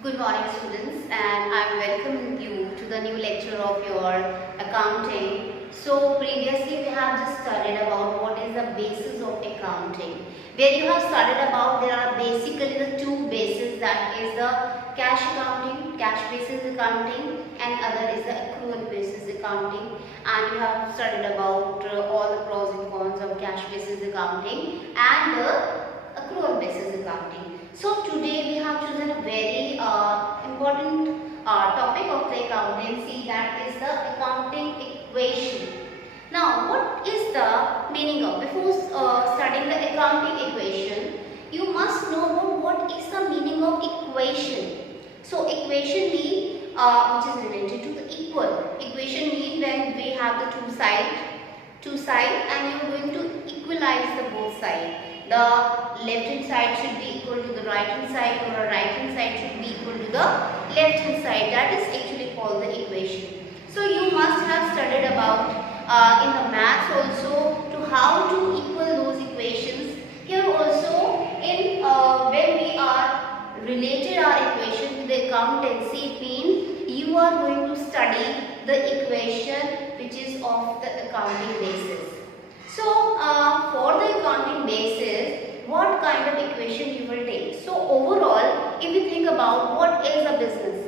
Good morning students, and I am welcoming you to the new lecture of your accounting. So previously we have just studied about what is the basis of accounting. Where you have studied about there are basically the two bases, that is the cash accounting, cash basis accounting, and other is the accrual basis accounting. And you have studied about all the pros and cons of cash basis accounting and the accrual basis accounting. So today we have chosen a very important topic of the accountancy, that is the accounting equation. Now what is the meaning of, before studying the accounting equation, you must know what is the meaning of equation. So equation means which is related to the equal. Equation means when we have the two side and you are going to equalize the both sides. The left hand side should be equal to the right hand side, or a right hand side should be equal to the left hand side. That is actually called the equation. So you must have studied about in the maths also to how to equal those equations. Here also in when we are related our equation to the accountancy, it means you are going to study the equation which is of the accounting basis. So for the accounting basis, what kind of equation you will take? So overall, if you think about what is a business?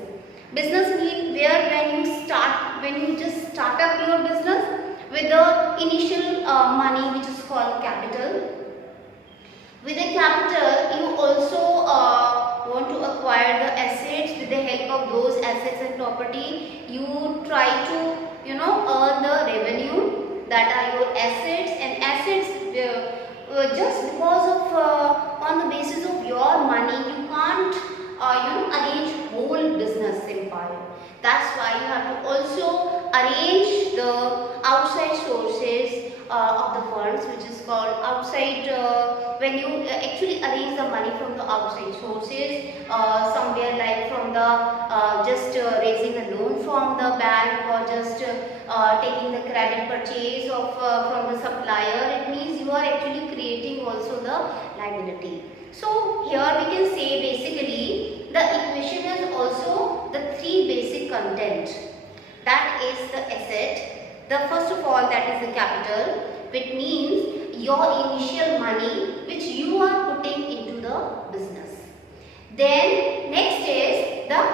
Business means where when you just start up your business with the initial money which is called capital. With the capital, you also want to acquire the assets. With the help of those assets and property, you try to earn the revenue. That are your assets, and assets just because of on the basis of your money you can't arrange whole business empire. That's why you have to also arrange the outside sources of the funds, which is called outside when you actually arrange the money from the outside sources, somewhere like from the just raising a loan from the bank, or just taking the credit purchase of from the supplier. It means you are actually creating also the liability. So here we can say basically the equation has also the three basic content. That is the asset. The first of all, that is the capital, which means your initial money which you are putting into the business. Then next is the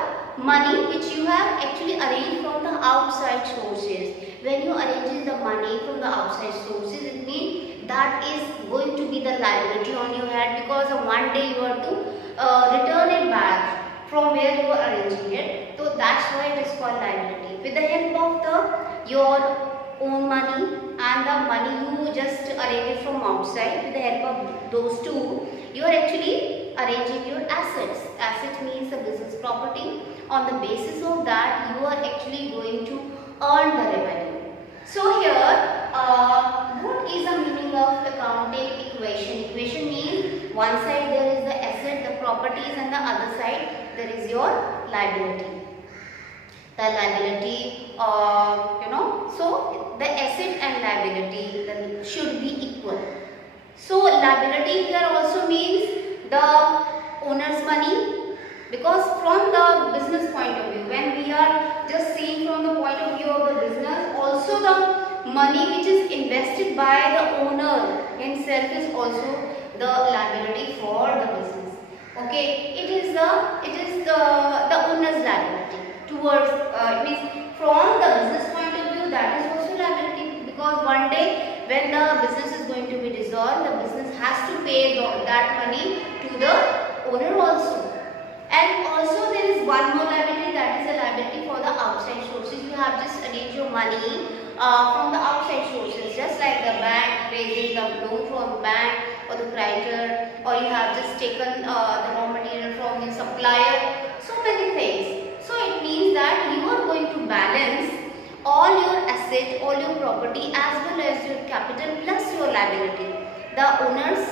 money which you have actually arranged from the outside sources. When you arrange the money from the outside sources, it means that is going to be the liability on your head, because one day you have to return it back from where you are arranging it. So that's why it is called liability. With the help of your own money and the money you just arrange it from outside, with the help of those two, you are actually arranging your assets. Asset means the business property. On the basis of that, you are actually going to earn the revenue. So here, what is the meaning of accounting equation? Equation means one side there is the asset, the properties, and the other side there is your liability. The liability, so the asset and liability should be equal. So liability here also means the owner's money, because from the business point of view, when we are just seeing from the point of view of the business, also the money which is invested by the owner himself is also the liability for the business. Okay, it is the owner's liability towards it means from the business point of view, that is also liability, because one day when the business is going to be dissolved, the business has to pay that money to the owner also. And also there is one more liability, that is a liability for the outside sources. You have just arranged your money from the outside sources, just like the bank raising the loan from bank or the creditor, or you have just taken the raw material from the supplier. So many things. So it means that you are going to balance all your asset, all your property, as well as your capital plus your liability. The owner's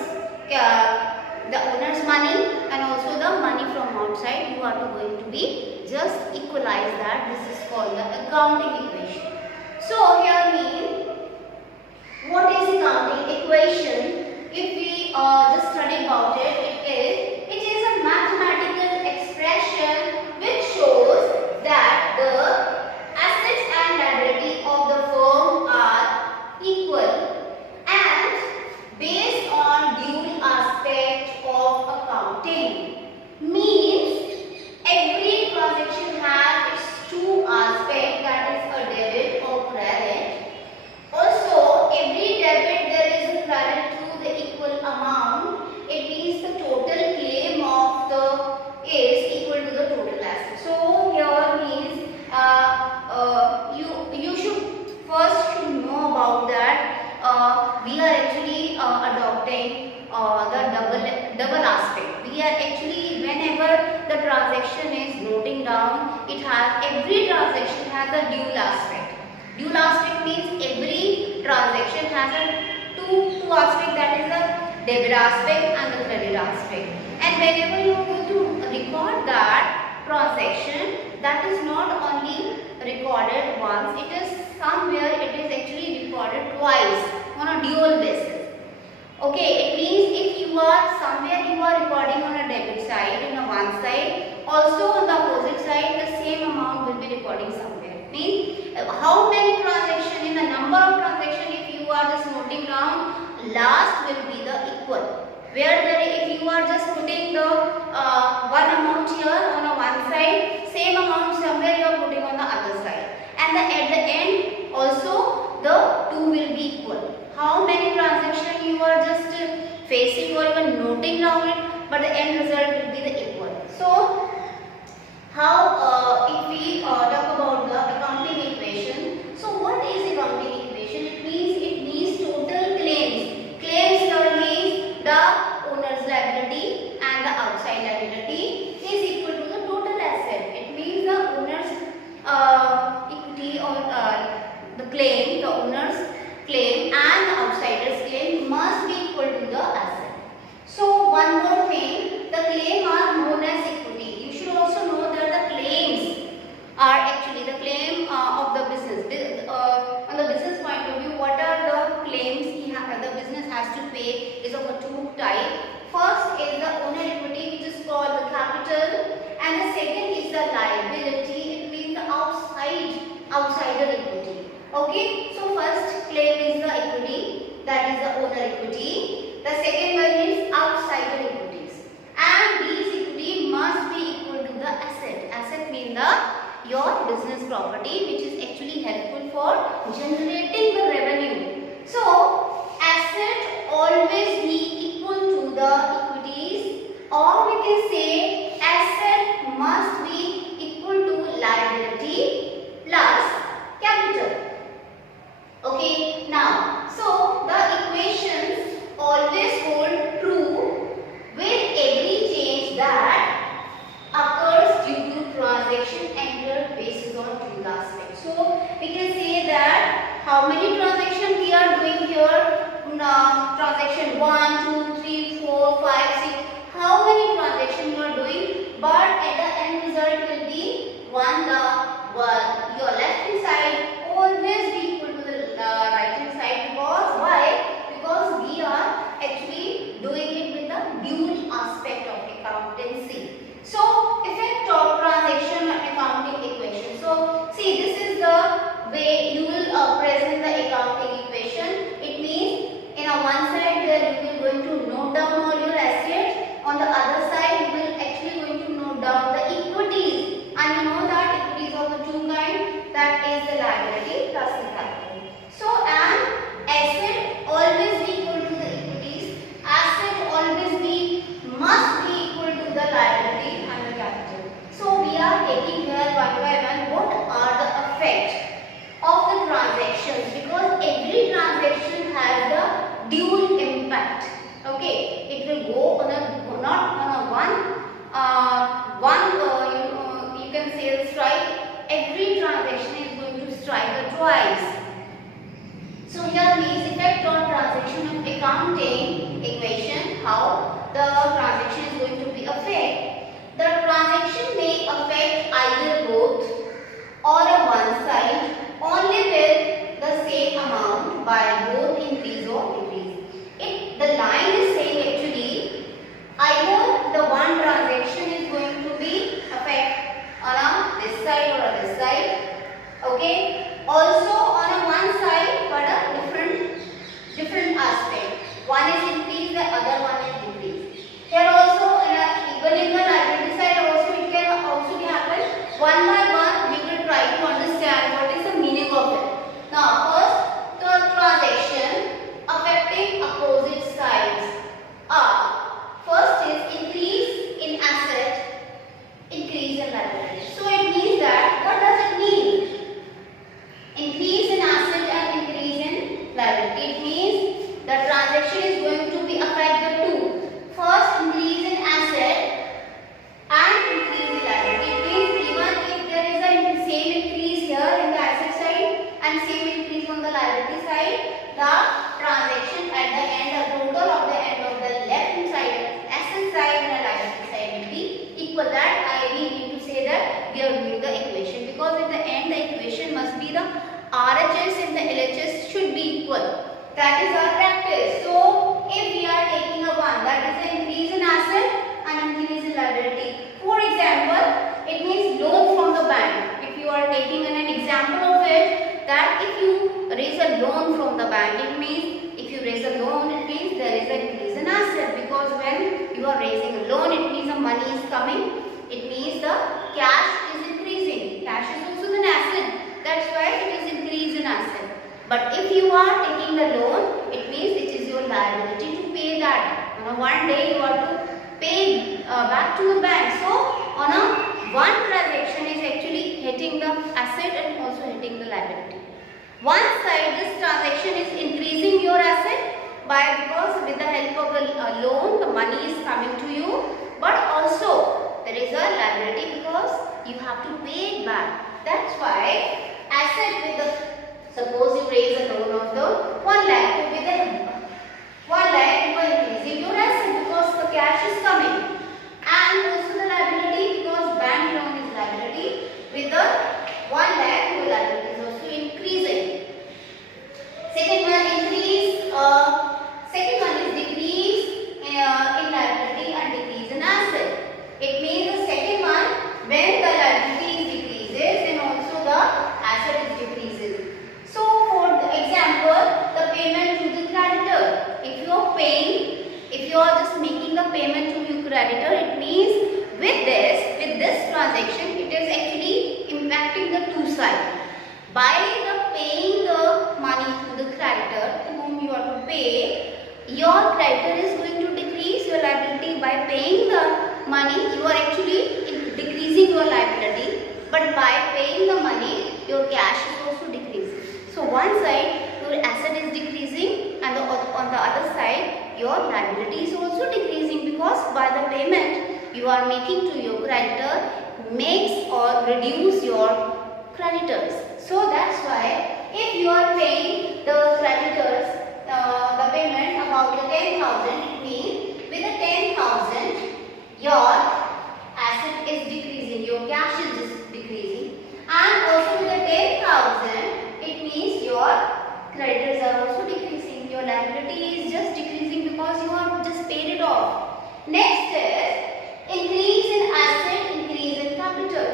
money and also the money from outside, you are going to be just equalize that. This is called the accounting equation. So here means what is accounting equation? If we just study about it, it is a mathematical expression transaction is noting down, every transaction has a dual aspect. Dual aspect means every transaction has a two aspect, that is the debit aspect and the credit aspect. And whenever you are going to record that transaction, that is not only recorded once, it is somewhere it is actually recorded twice on a dual basis. Okay, it means if you are somewhere you are recording on a debit side on a one side, also on the opposite side the same amount will be recording somewhere. Means how many transactions, in the number of transactions, if you are just noting down, last will be the equal. Where if you are just putting the one amount here on a one side, same amount somewhere you are putting on the other side, and at the end also the two will be equal. How many transactions you are just facing or even noting down it, but the end result will be the equal. So how if we talk about the accounting equation, so what is accounting equation? It means total claims. Claims term means the owner's liability and the outside liability is equal to the total asset. It means the owner's equity or the claim, the owner's claim and the outsider's claim must be equal to the asset. So one more thing, the claim are known as equity. You should also know that the claims are actually the claim of the business. On the business point of view, what are the claims the business has to pay is of a two type. First is the owner equity, which is called the capital, and the second is the liability. It means the outsider equity. Okay, so first claim is the equity, that is the owner equity. The second one is outsider equities, and these equity must be equal to the asset. Asset means your business property, which is actually helpful for generating the revenue. So asset always be equal to the equities, or we can say asset must be equal to liability plus capital. Okay, now so the equations always hold true with every change that occurs due to transaction entered basis on dual aspect. So we can say that how many transactions we are doing here? Transaction 1, 2, 3, 4, 5, 6. How many transactions you are doing? But at the end result will be one. Your left hand side always be equal to the right hand side. Because why? Because we are actually doing it with the dual aspect of accountancy. So effect of transaction and accounting equation. So see, this is the way you will present the accounting equation. It means in a one side where you will going to note down all your assets, on the other side you will actually going to note down the equities, and you know that equity That is our practice. So if we are taking a one, that is an increase in asset and increase in liability. For example, it means loan from the bank. If you are taking an example of it, that if you raise a loan from the bank, it means if you raise a loan, it means there is an increase in asset, because when you are raising a loan, it means the money is coming. It means the cash is increasing. Cash is also an asset. That's why it is increase in asset. But if you are taking the loan, it means it is your liability to pay that. On a one day you are to pay back to the bank. So on a one transaction is actually hitting the asset and also hitting the liability. One side, this transaction is increasing your asset because with the help of the loan, the money is coming to you. But also there is a liability because you have to pay it back. That's why asset with the, suppose you raise a loan of the 1 lakh, with the 1 lakh you are increasing your asset because the cash is coming, and also the liability because bank loan is liability. With the 1 lakh your liability is also increasing. Second one is decrease in liability and decrease in asset. It means the second one, when the liability decreases, then also the asset is decreases. So for the example, the payment to the creditor. If you are paying, if you are just making the payment to your creditor, it means with this transaction, it is actually impacting the two sides. By the paying the money to the creditor to whom you are to pay, your creditor is going to decrease your liability. By paying the money, you are actually decreasing your liability. But by paying the money, your cash is also decreasing. So one side your asset is decreasing, and on the other side your liability is also decreasing, because by the payment you are making to your creditor makes or reduce your creditors. So that's why if you are paying the creditors the payment about the 10,000, it means with the 10,000 your asset is decreasing, your cash is decreasing, and also with the 10,000 it means your creditors are also decreasing. Your liability is just decreasing because you have just paid it off. Next is increase in asset, increase in capital.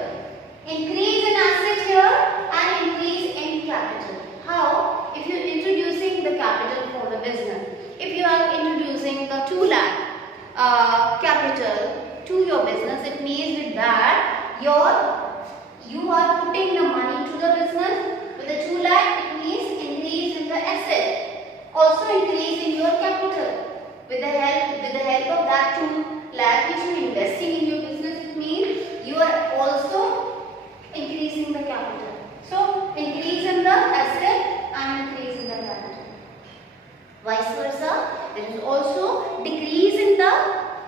Increase in asset here and increase in capital. How? If you are introducing the capital for the business. If you are introducing the 2 lakh capital to your business, it means with that you are putting the money to the business. With the 2 lakh, it means increase in the asset. Also increase in your capital. With the help of that 2 lakh which you are investing in your business, it means you are also increasing the capital. So increase in the asset and increase in the capital. Vice versa, there is also decrease in the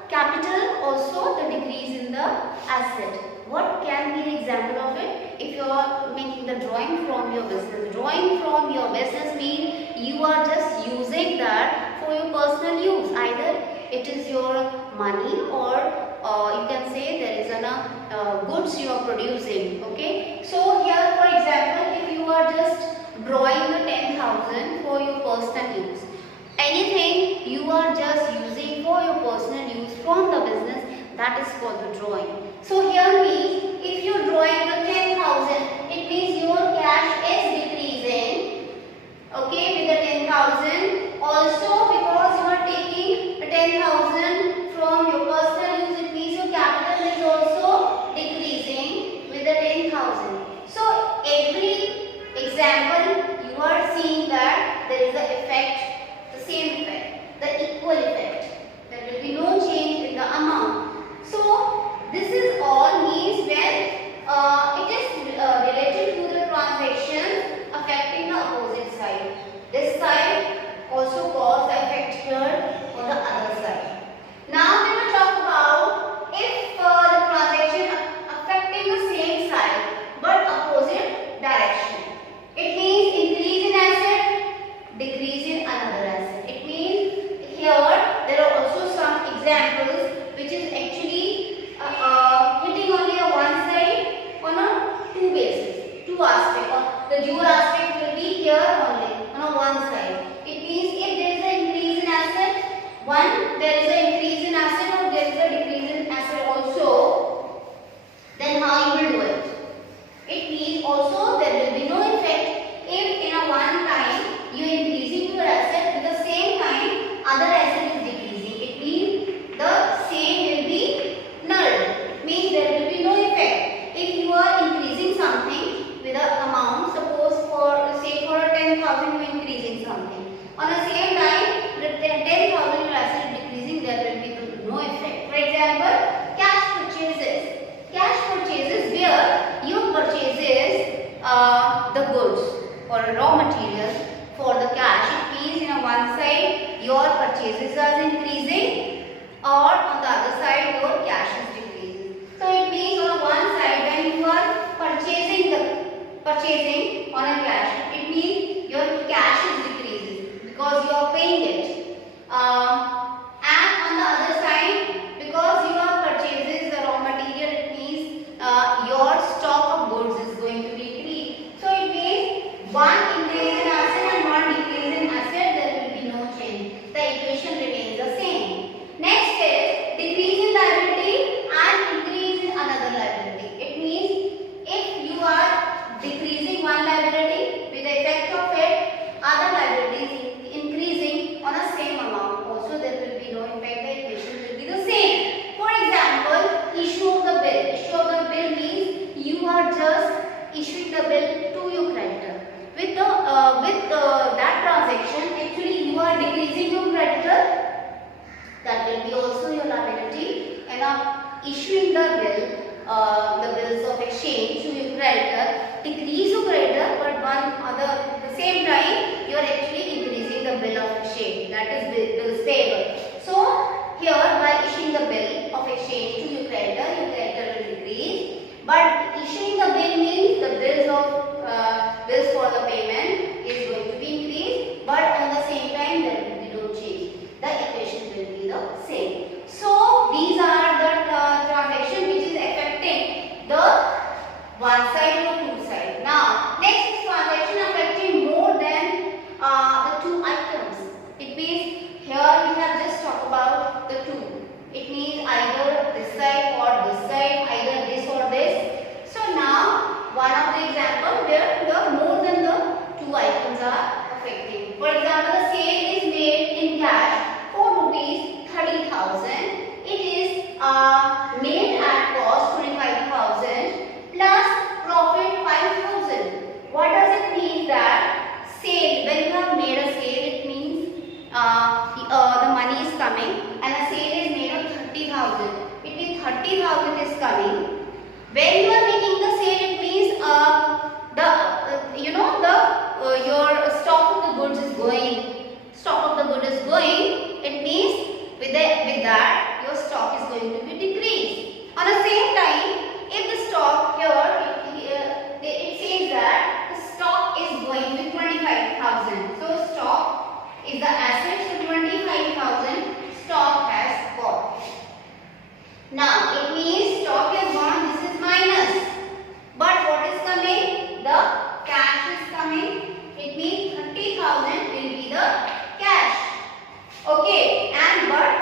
capital, also the decrease in the asset. What can be an example of it? If you are making the drawing from your business. Drawing from your business means you are just using that for your personal use. Either it is your money or you can say there is goods you are producing. Okay. So here for example, if you are just drawing the 10,000 for your personal use. Anything you are just using for your personal use from the business, that is called the drawing. So here means if you are drawing the 10,000, it means your cash is decreasing. Okay, with the 10,000. Also because you are taking the 10,000 from your personal use, it means your capital is also decreasing with the 10,000. So every example you are seeing that there is the effect, the same effect, the equal effect. There will be no change in the amount. So this is all the bills of exchange to your creditor, decrease your creditor, but the same time you are actually increasing the bill of exchange, that is bills payable. So here by issuing the bill of exchange to your creditor will decrease, but issuing the bill means the bills for the payment is going to be increased, but at the same time there will be no change. The equation will be the same. So these are the transaction which is affecting the one side or two side. Now next is transaction affecting more than the two items. It means here we have just talked about the two. It means either this side or this side, either this or this. So now one of the example where the more than the two items are affecting. For example, the sale is made in cash for rupees 30,000. It is made at cost 25,000 plus profit 5,000. What does it mean that sale? When you have made a sale, it means the money is coming and a sale is made of 30,000. It means 30,000 is coming. When you are making the sale, it means your stock of the goods is going. Stock of the good is going. It means with that your stock is going to be decreased. On the same time, if the stock here it says that the stock is going to 25,000. So stock is the asset. So 25,000 stock has gone. Now it means stock has gone. This is minus. But what is coming? The cash is coming. It means 30,000 will be the cash. Okay, and but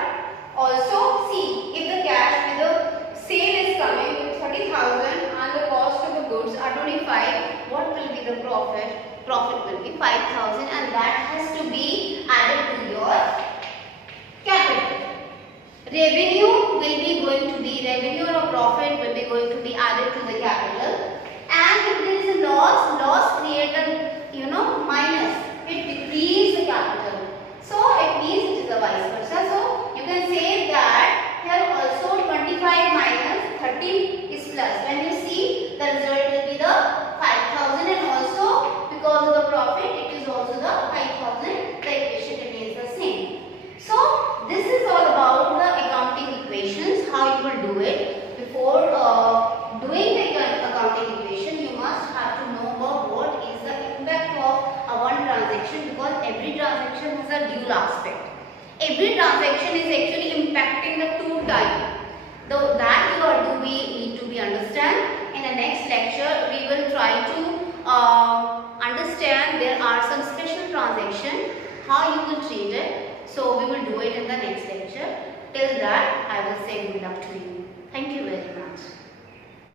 also see, if the cash with the sale is coming with 30,000 and the cost of the goods are 25, what will be the profit? Profit will be 5,000 and that has to be added to your capital. Revenue or profit will be going to be added to the capital. And if there is a loss created, minus, it decreases the capital. So it means it is a vice versa. So you can say that here also 25 minus 30 is plus. When you see, the result will be the 5,000 and also because of the profit it is also the 5,000. The equation remains the same. So this is all about the accounting equations, how you will do it. Before doing the accounting equation, you must have to know about what is the impact of one transaction, because every transaction has a dual aspect. Every transaction is actually impacting the two types. Though that you need to be understand. In the next lecture, we will try to understand there are some special transactions, how you will treat it. So we will do it in the next lecture. Till that, I will say good luck to you. Thank you very much.